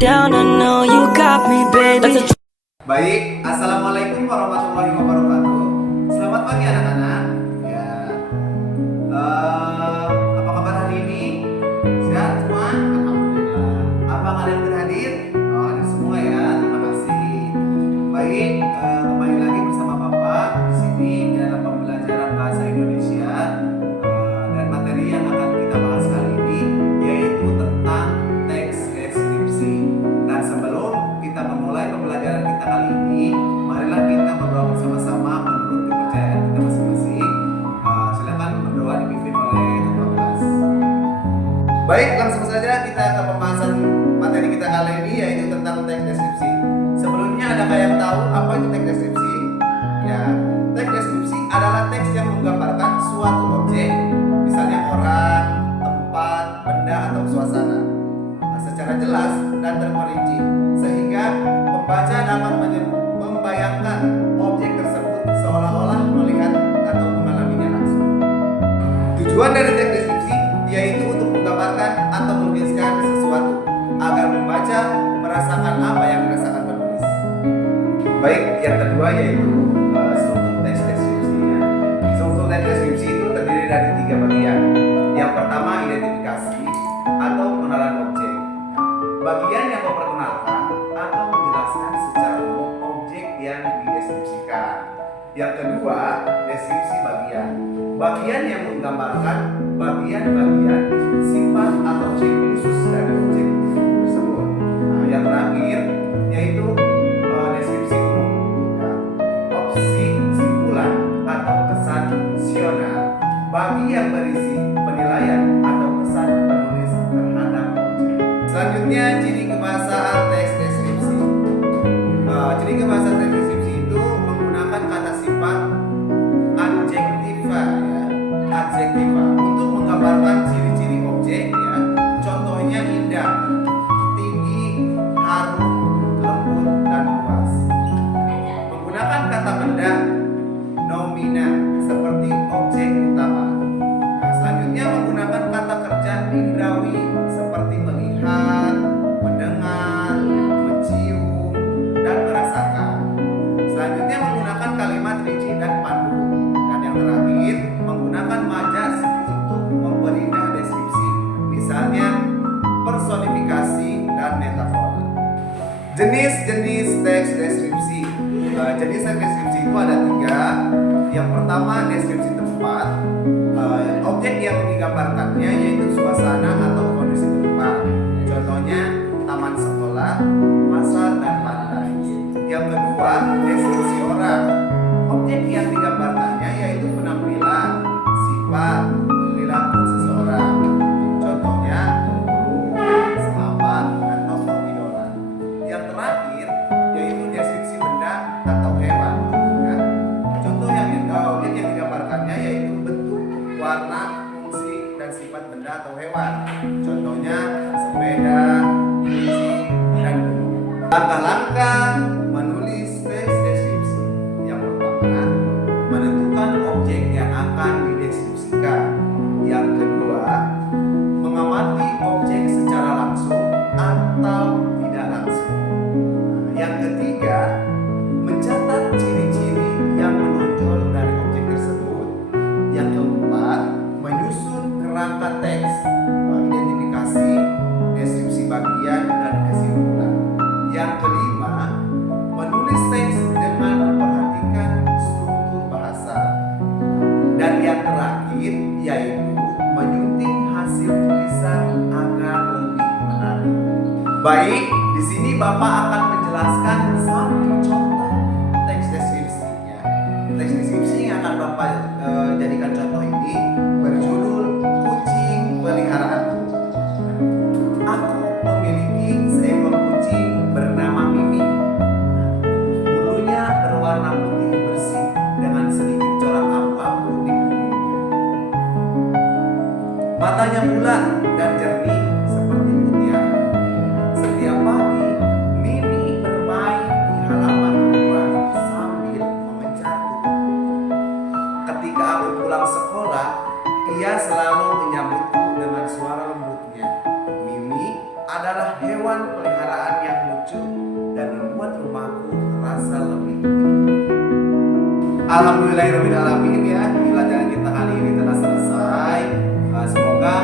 down, I know you got me, baby. Baik, assalamualaikum warahmatullahi wabarakatuh. Selamat pagi anak-anak. Ya, apa kabar hari ini? Sehat semua? Alhamdulillah. Apa kalian berhadir? Oh, hadir semua ya. Terima kasih. Baik, kembali lagi bersama Bapak di sini dalam pembelajaran bahasa Indonesia. Dan materi yang akan kita bahas kali ini yaitu tentang teks deskripsi. Dan sebelum kita memulai pembelajaran kita kali ini, marilah kita berdoa bersama-sama menurut kepercayaan kita masing-masing. Silakan berdoa dipimpin oleh ketua kelas. Baik, langsung saja kita ke pembahasan materi kita kali ini yaitu tentang teks deskripsi. Sebelumnya adakah yang tahu apa itu teks deskripsi? Ya, teks deskripsi adalah teks yang menggambarkan suatu objek, misalnya orang, tempat, benda atau suasana, secara jelas dan terperinci, sehingga pembaca dapat membayangkan objek tersebut seolah-olah melihat atau mengalaminya langsung. Tujuan dari teks deskripsi yaitu untuk menggambarkan atau melukiskan sesuatu agar membaca merasakan apa yang dirasakan penulis. Baik, yang kedua yaitu struktur teks deskripsi. Struktur teks deskripsi itu terdiri dari 3 bagian. Yang pertama identifikasi atau pengenalan objek. Bagian yang memperkenalkan atau menjelaskan secara umum objek yang dideskripsikan. Yang kedua, deskripsi bagian. Bagian yang menggambarkan bagian-bagian sifat atau ciri khusus dari objek tersebut. Nah, yang terakhir yaitu deskripsi umum. Opsi simpulan atau kesan visioner bagi yang berisi penilaian atau kesan penulis terhadap objek. Selanjutnya, ciri kebahasaan teks deskripsi. Ciri kebahasaan teks deskripsi itu menggunakan kata sifat adjektiva, adjektiva untuk menggambarkan ciri-ciri objek. Ya. Contohnya indah, tinggi, harum, lembut, dan luas. Menggunakan kata benda nomina seperti objek utama. Nah, selanjutnya menggunakan kata kerja indrawi seperti melihat, mendengar, mencium, dan merasakan. Selanjutnya menggunakan kalimat rinci dan pandu. Dan yang terakhir menggunakan majas untuk memperindah deskripsi, misalnya personifikasi dan metafora. Jenis-jenis teks deskripsi. Jenis teks deskripsi itu ada 3. Yang pertama deskripsi tempat. Objek yang digambarkannya yaitu suasana atau kondisi tempat. Contohnya taman sekolah, pasar, dan pantai. Yang kedua deskripsi orang. Objek yang digambarkannya yaitu penampilan, sifat, perilaku seseorang. Contohnya guru, sahabat, dan tokoh idola. Yang terakhir yaitu deskripsi benda atau hewan. Ya. Contoh objek yang digambarkannya yaitu bentuk, warna, fungsi, dan sifat benda atau hewan. Contohnya sepeda, kucing, dan gunung. Langkah-langkah menulis teks deskripsi. Yang pertama, menentukan objek yang akan dideskripsikan. Yang kedua, mengamati objek secara langsung atau tidak langsung. Yang ketiga, mencatat ciri-ciri yang menonjol dari objek tersebut. Yang keempat, menyusun kerangka teks, identifikasi, deskripsi bagian, dan kesimpulan. Yang kelima, menulis teks dengan memperhatikan struktur bahasa. Dan yang terakhir yaitu menyunting hasil tulisan agar lebih menarik. Baik, di sini Bapak akan menjelaskan satu contoh teks deskripsinya. Teks deskripsi yang akan Bapak jadikan contoh ini berjudul Kucing Peliharaanku. Aku memiliki seekor kucing bernama Mimi. Bulunya berwarna putih bersih dengan sedikit corak abu-abu di punggungnya. Matanya bulat dan jernih seperti mutiara. Setiap pagi, Mimi bermain di halaman rumah sambil memencatu. Ketika aku pulang sekolah, ia selalu menyambutku dengan suara lembutnya. Mimi adalah hewan peliharaan Alhamdulillahirobbilalamin ya, pelajaran kita kali ini telah selesai. Semoga